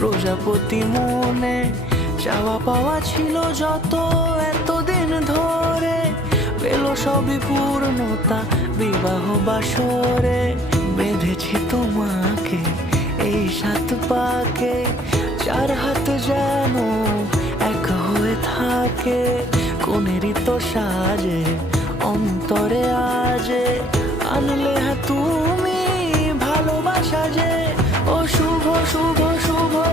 প্রজাপতি মনে চাওয়া পাওয়া ছিল যত এতদিন ধরে, পেল সবই পূর্ণতা বিবাহ বাসরে। বেঁধেছি তোমাকে এই 7 পাকে, 4 হাত যেন এক হয়ে থাকে। কোনেরই তো সাজে অন্তরে আজে